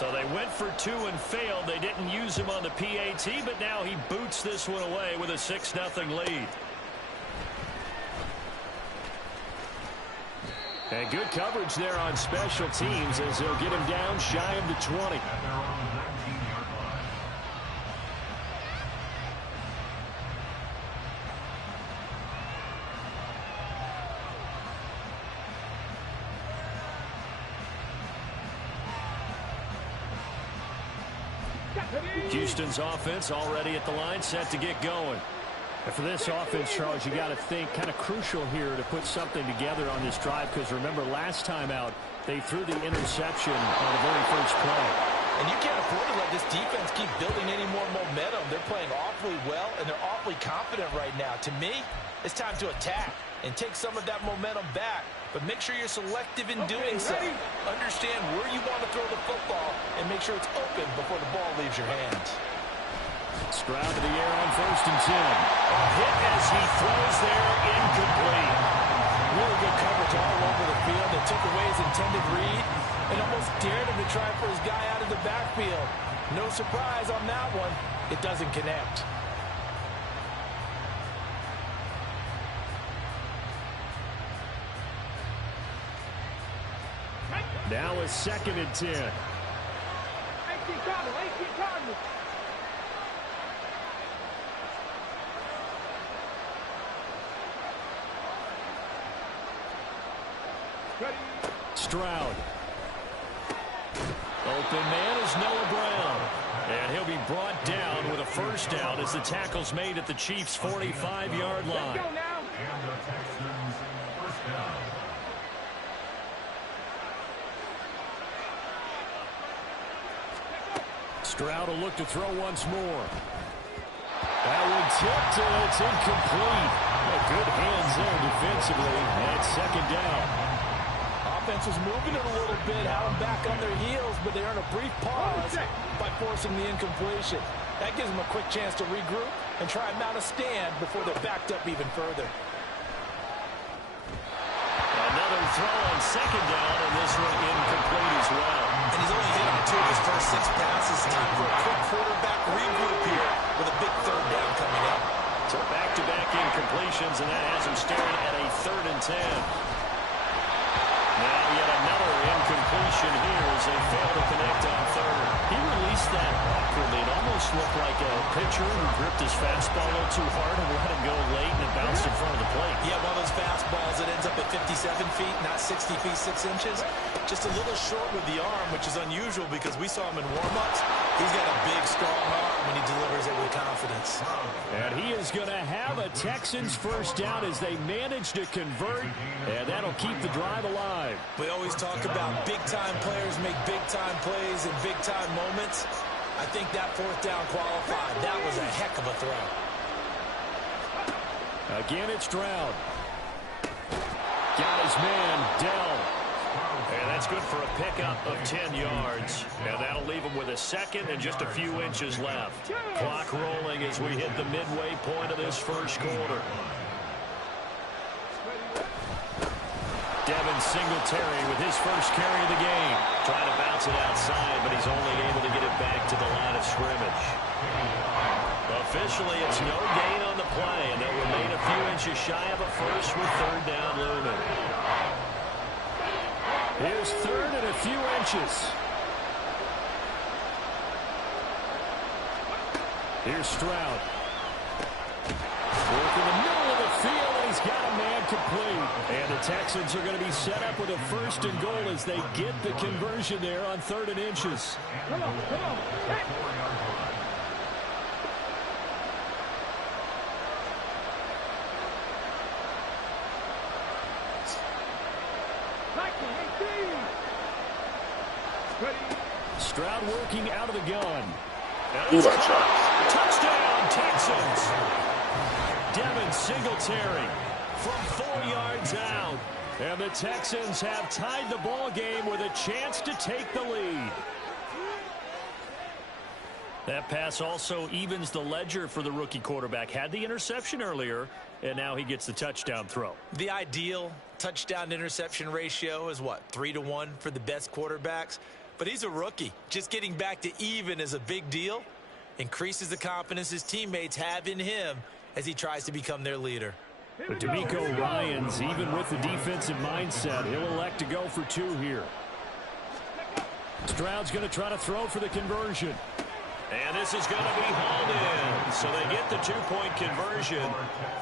So they went for two and failed. They didn't use him on the PAT, but now he boots this one away with a 6-0 lead. And good coverage there on special teams as they'll get him down shy of the 20. Houston's offense already at the line, set to get going. And for this offense, Charles, you got to think kind of crucial here to put something together on this drive, because remember last time out they threw the interception on the very first play. And you can't afford to let this defense keep building any more momentum. They're playing awfully well, and they're awfully confident right now. To me, it's time to attack and take some of that momentum back. But make sure you're selective in doing so. Understand where you want to throw the football and make sure it's open before the ball leaves your hands. Stroud to the air on 1st and 10. A hit as he throws there, incomplete. Really good coverage all over the field. They took away his intended read and almost dared him to try for his guy out of the backfield. No surprise on that one. It doesn't connect. Now a 2nd and 10. Stroud. Open man is Noah Brown. And he'll be brought down with a 1st down as the tackle's made at the Chiefs' 45-yard line. Stroud will look to throw once more. That one tipped, and it's incomplete. Good hands there defensively, and 2nd down. Offense was moving it a little bit, had them back on their heels, but they earned a brief pause by forcing the incompletion. That gives them a quick chance to regroup and try and mount a stand before they're backed up even further. Another throw on 2nd down, and this one incomplete as well. And he's only hit on 2 of his first 6 passes. Time for a quick quarterback regroup here with a big 3rd down coming up. So back-to-back incompletions, and that has him staring at a 3rd and 10. Now yet another incompletion here as they fail to connect on 3rd. He released that awkwardly. It almost looked like a pitcher who gripped his fastball a little too hard and let it go late, and it bounced in front of the plate. Yeah, one of those fastballs that ends up at 57 feet, not 60 feet, 6 inches. Just a little short with the arm, which is unusual because we saw him in warm-ups. He's got a big, strong arm when he delivers it with confidence. And he is going to have a Texans 1st down as they manage to convert, and that'll keep the drive alive. We always talk about big-time players make big-time plays in big-time moments. I think that 4th down qualified. That was a heck of a throw. Again, it's Stroud. Got his man, Dell. And that's good for a pickup of 10 yards. And that'll leave him with a 2nd and just a few inches left. Clock rolling as we hit the midway point of this 1st quarter. Devin Singletary with his 1st carry of the game. Trying to bounce it outside, but he's only able to get it back to the line of scrimmage. Officially, it's no gain on the play, and they'll remain a few inches shy of a 1st with 3rd down looming. Here's 3rd and a few inches. Here's Stroud. Work in the middle of the field, and he's got a man complete. And the Texans are going to be set up with a 1st and goal as they get the conversion there on 3rd and inches. Come on, come on. Hey. Stroud working out of the gun. Touchdown, Texans. Devin Singletary from 4 yards out. And the Texans have tied the ball game with a chance to take the lead. That pass also evens the ledger for the rookie quarterback. Had the interception earlier, and now he gets the touchdown throw. The ideal touchdown-interception ratio is what, 3-to-1 for the best quarterbacks? but he's a rookie. Just getting back to even is a big deal. Increases the confidence his teammates have in him as he tries to become their leader. But D'Amico Ryans, even with the defensive mindset, he'll elect to go for two here. Stroud's going to try to throw for the conversion. And this is going to be hauled in. So they get the two-point conversion.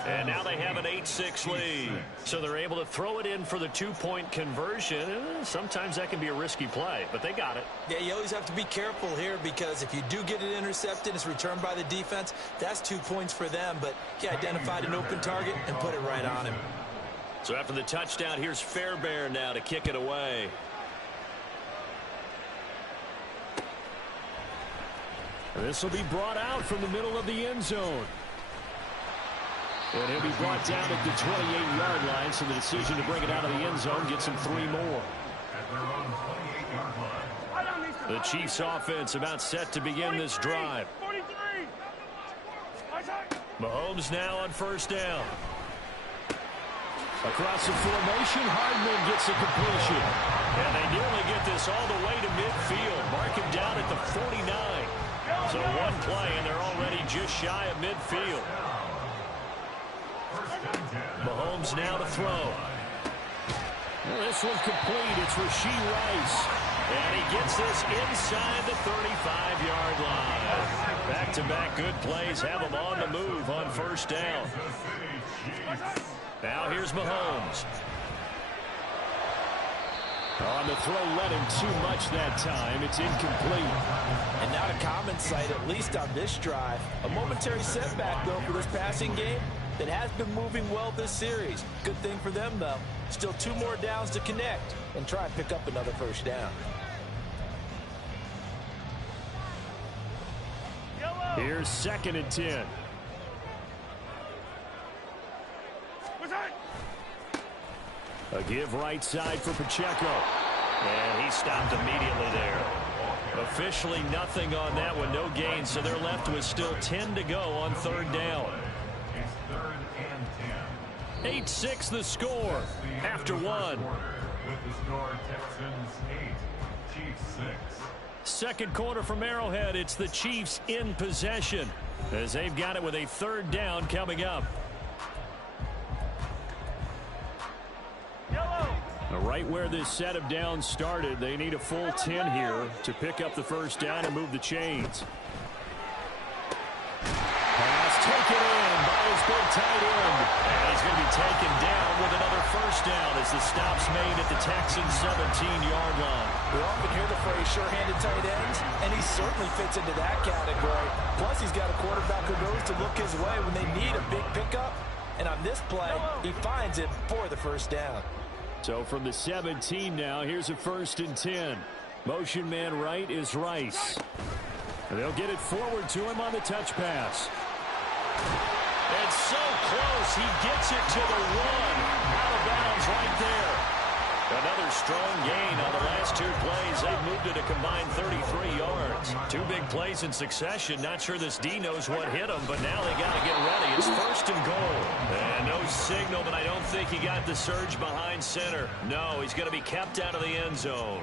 And now they have an 8-6 lead. So they're able to throw it in for the two-point conversion. Sometimes that can be a risky play, but they got it. Yeah, you always have to be careful here because if you do get it intercepted, it's returned by the defense. That's 2 points for them, but he identified an open target and put it right on him. So after the touchdown, here's Fairbairn now to kick it away. This will be brought out from the middle of the end zone. And he'll be brought down at the 28-yard line, so the decision to bring it out of the end zone gets him 3 more. The Chiefs offense about set to begin this drive. Mahomes now on first down. Across the formation, Hardman gets a completion. And they nearly get this all the way to midfield. Mark him down at the 49. So one play, and they're already just shy of midfield. Mahomes now to throw. Well, this one complete. It's Rashee Rice. And he gets this inside the 35-yard line. Back-to-back good plays have him on the move on first down. Now here's Mahomes. On the throw, led him too much that time. It's incomplete. And not a common sight, at least on this drive. A momentary setback, though, for this passing game that has been moving well this series. Good thing for them, though. Still 2 more downs to connect and try and pick up another first down. Here's 2nd and 10. A give right side for Pacheco. And he stopped immediately there. Officially nothing on that one, no gain, so they're left with still 10 to go on 3rd down. 8-6 the score after 1. Second quarter from Arrowhead, it's the Chiefs in possession as they've got it with a 3rd down coming up. Right where this set of downs started, they need a full 10 here to pick up the first down and move the chains. Pass taken in by his big tight end. And he's going to be taken down with another first down as the stop's made at the Texans' 17-yard line. We often hear the phrase sure-handed tight ends, and he certainly fits into that category. Plus, he's got a quarterback who knows to look his way when they need a big pickup. And on this play, he finds it for the first down. So from the 17 now, here's a 1st and 10. Motion man right is Rice. And they'll get it forward to him on the touch pass. And so close, he gets it to the 1. Out of bounds right there. Another strong gain on the last 2 plays. They've moved it a combined 33 yards. 2 big plays in succession. Not sure this D knows what hit him, but now they got to get ready. It's 1st and goal. And no signal, but I don't think he got the surge behind center. No, he's going to be kept out of the end zone.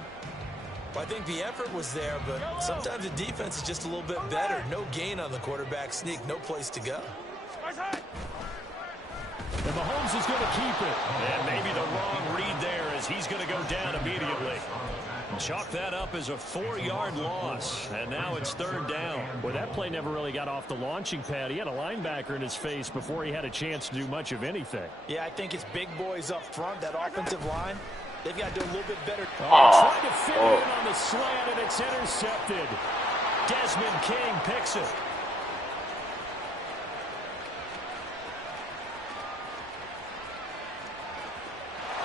Well, I think the effort was there, but sometimes the defense is just a little bit better. No gain on the quarterback sneak, no place to go. And Mahomes is going to keep it. And maybe the wrong read there as he's going to go down immediately. Chalk that up as a 4-yard loss. And now it's 3rd down. Well, that play never really got off the launching pad. He had a linebacker in his face before he had a chance to do much of anything. Yeah, I think it's big boys up front, that offensive line. They've got to do a little bit better. Trying to fit it in on the slant, and it's intercepted. Desmond King picks it.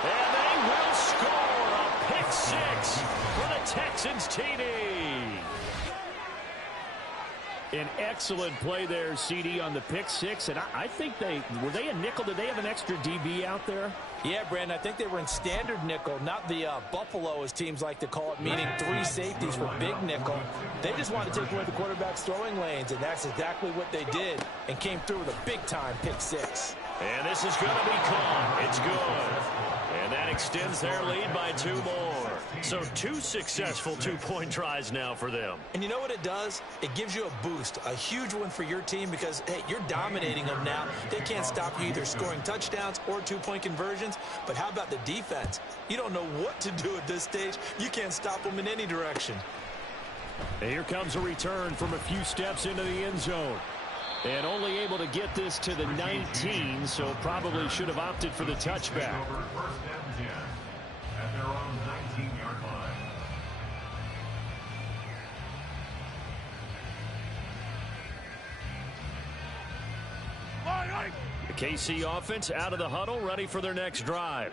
And they will score a pick 6 for the Texans TD. An excellent play there, CD, on the pick 6. And I think were they a nickel? Did they have an extra DB out there? Yeah, Brandon, I think they were in standard nickel, not the Buffalo, as teams like to call it, meaning 3 safeties for big nickel. They just wanted to take away the quarterback's throwing lanes, and that's exactly what they did, and came through with a big-time pick 6. And this is going to be caught. It's good. And that extends their lead by 2 more. So 2 successful two-point tries now for them. And you know what it does? It gives you a boost, a huge one for your team because, hey, you're dominating them now. They can't stop you either scoring touchdowns or two-point conversions. But how about the defense? You don't know what to do at this stage. You can't stop them in any direction. And here comes a return from a few steps into the end zone. And only able to get this to the 19, so probably should have opted for the touchback. The KC offense out of the huddle, ready for their next drive.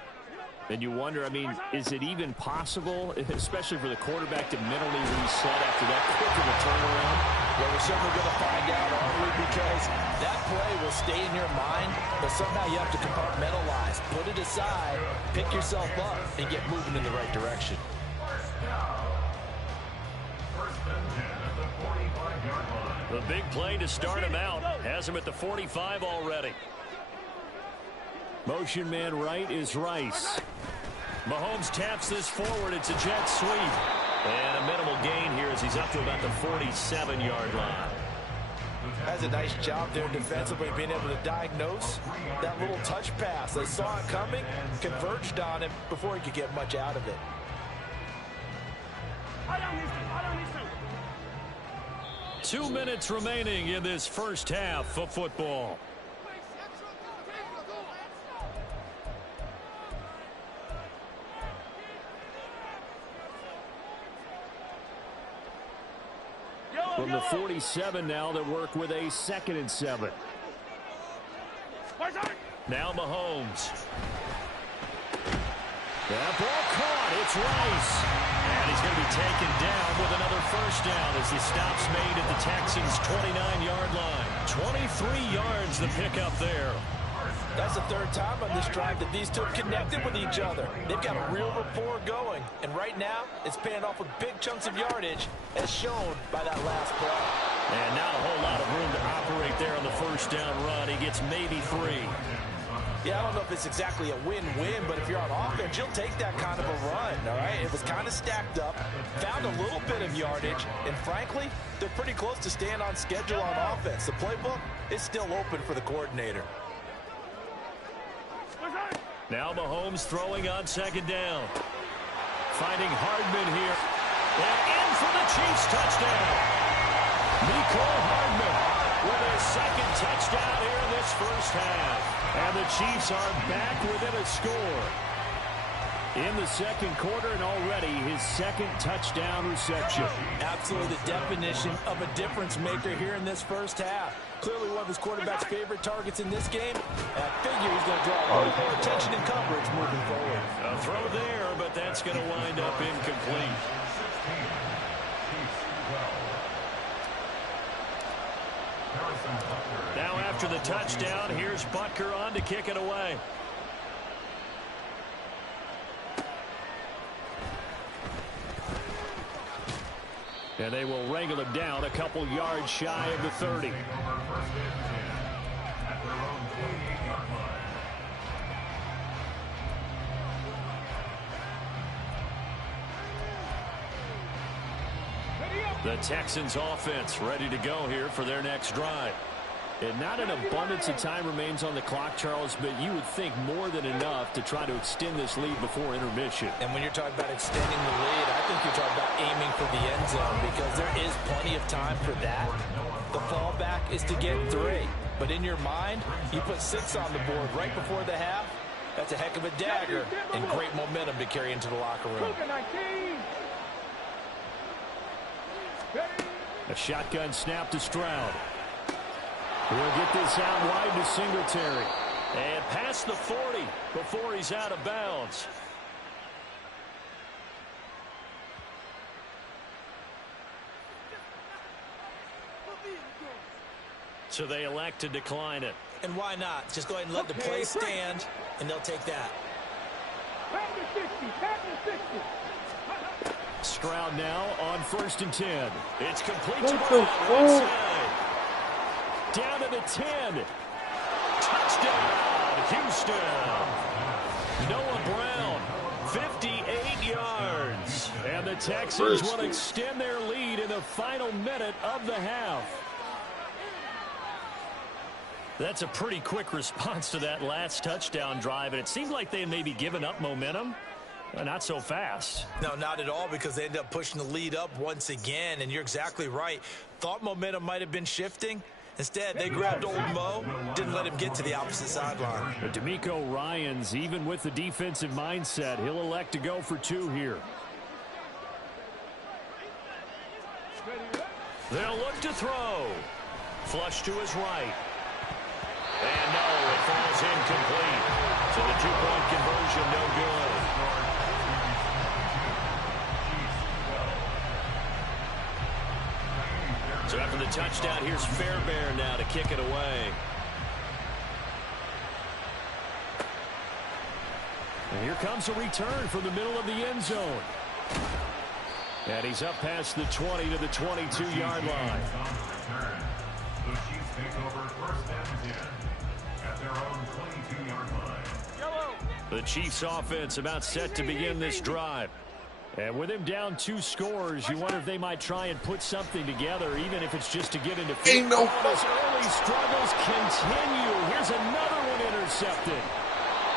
And you wonder, I mean, is it even possible, especially for the quarterback, to mentally reset after that quick of a turnaround? Well, we're certainly going to find out, aren't we? Because that play will stay in your mind, but somehow you have to compartmentalize. Put it aside, pick yourself up, and get moving in the right direction. The big play to start him out. Has him at the 45 already. Motion man right is Rice. Mahomes taps this forward. It's a jet sweep. And a minimal gain here as he's up to about the 47-yard line. That's a nice job there defensively, being able to diagnose that little touch pass. They saw it coming, converged on him before he could get much out of it. 2 minutes remaining in this first half of football. From the 47 now, they work with a 2nd and 7. Now Mahomes. That ball caught. It's Rice. And he's going to be taken down with another first down as the stop's made at the Texans' 29-yard line. 23 yards the pickup there. That's the 3rd time on this drive that these two have connected with each other. They've got a real rapport going. And right now, it's paying off with big chunks of yardage, as shown by that last play. And not a whole lot of room to operate there on the first down run. He gets maybe 3. Yeah, I don't know if it's exactly a win-win, but if you're on offense, you'll take that kind of a run, all right? It was kind of stacked up, found a little bit of yardage, and frankly, they're pretty close to staying on schedule on offense. The playbook is still open for the coordinator. Now Mahomes throwing on 2nd down. Finding Hardman here. And in for the Chiefs touchdown. Nicole Hardman with his 2nd touchdown here in this first half. And the Chiefs are back within a score in the 2nd quarter, and already his 2nd touchdown reception. Absolutely the definition of a difference maker here in this first half. Clearly one of his quarterback's favorite targets in this game. And I figure he's going to draw a little more attention and coverage moving forward. A throw there, but that's going to wind up incomplete. Now after the touchdown, here's Butker on to kick it away. And they will wrangle him down a couple yards shy of the 30. The Texans offense ready to go here for their next drive. And not an abundance of time remains on the clock, Charles, but you would think more than enough to try to extend this lead before intermission. And when you're talking about extending the lead, I think you're talking about aiming for the end zone because there is plenty of time for that. The fallback is to get 3. But in your mind, you put 6 on the board right before the half. That's a heck of a dagger and great momentum to carry into the locker room. A shotgun snap to Stroud. He'll get this out wide to Singletary. And past the 40 before he's out of bounds. So they elect to decline it. And why not? Just go ahead and let the play stand, and they'll take that. Stroud now on 1st and 10. It's complete to Brown. Down to the 10. Touchdown, Houston. Noah Brown, 58 yards. And the Texans will extend their lead in the final minute of the half. That's a pretty quick response to that last touchdown drive, and it seemed like they had maybe given up momentum. Not so fast. No, not at all, because they ended up pushing the lead up once again, and you're exactly right. Thought momentum might have been shifting. Instead, they grabbed old Mo, didn't let him get to the opposite sideline. But D'Amico Ryans, even with the defensive mindset, he'll elect to go for 2 here. They'll look to throw. Flush to his right. And no, it falls incomplete. So the 2-point conversion, no good. So after the touchdown, here's Fairbairn now to kick it away. And here comes a return from the middle of the end zone. And he's up past the 20 to the 22-yard line. The Chiefs take over first and 10 at their own 22-yard line. The Chiefs offense about set to begin this drive. And with him down 2 scores, you wonder if they might try and put something together, even if it's just to get into field. His early struggles continue. Here's another one intercepted.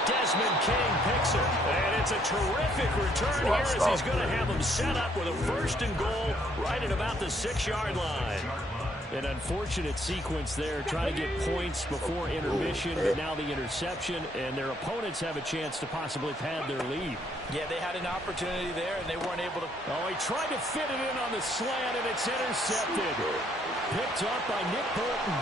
Desmond King picks it. And it's a terrific return here as he's going to have them set up with a 1st and goal right at about the 6-yard line. An unfortunate sequence there, trying to get points before intermission, but now the interception, and their opponents have a chance to possibly pad their lead. Yeah, they had an opportunity there, and they weren't able to. Oh, he tried to fit it in on the slant, and it's intercepted. Picked up by Nick Bolton.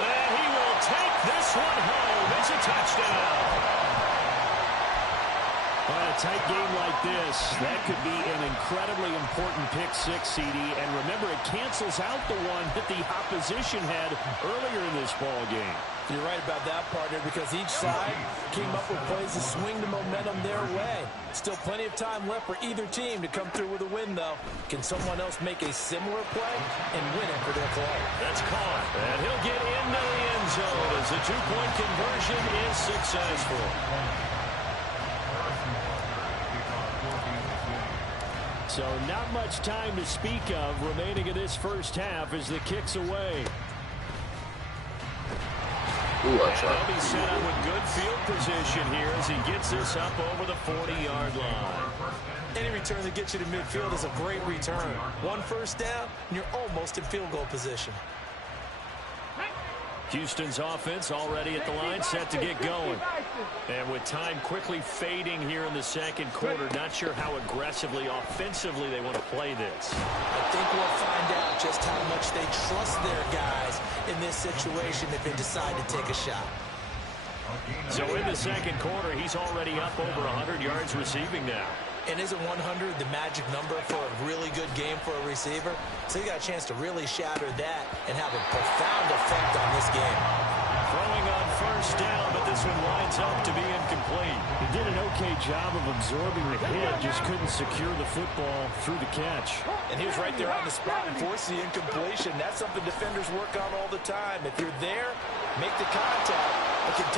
And he will take this one home. It's a touchdown. On a tight game like this, that could be an incredibly important pick-6, CD. And remember, it cancels out the one that the opposition had earlier in this ball game. You're right about that, partner, because each side came up with plays to swing the momentum their way. Still plenty of time left for either team to come through with a win, though. Can someone else make a similar play and win it for their club? That's caught. And he'll get into the end zone as the 2-point conversion is successful. So not much time to speak of remaining in this first half as the kick's away. And they'll be set up with good field position here as he gets this up over the 40-yard line. Any return that gets you to midfield is a great return. 1 first down, and you're almost in field goal position. Houston's offense already at the line, set to get going. And with time quickly fading here in the second quarter, not sure how aggressively, offensively they want to play this. I think we'll find out just how much they trust their guys in this situation if they decide to take a shot. So in the second quarter, he's already up over 100 yards receiving now. And isn't 100 the magic number for a really good game for a receiver? So you got a chance to really shatter that and have a profound effect on this game. Throwing on first down, but this one winds up to be incomplete. He did an okay job of absorbing the hit, just couldn't secure the football through the catch. And he was right there on the spot and forced the incompletion. That's something defenders work on all the time. If you're there, make the contact, but continue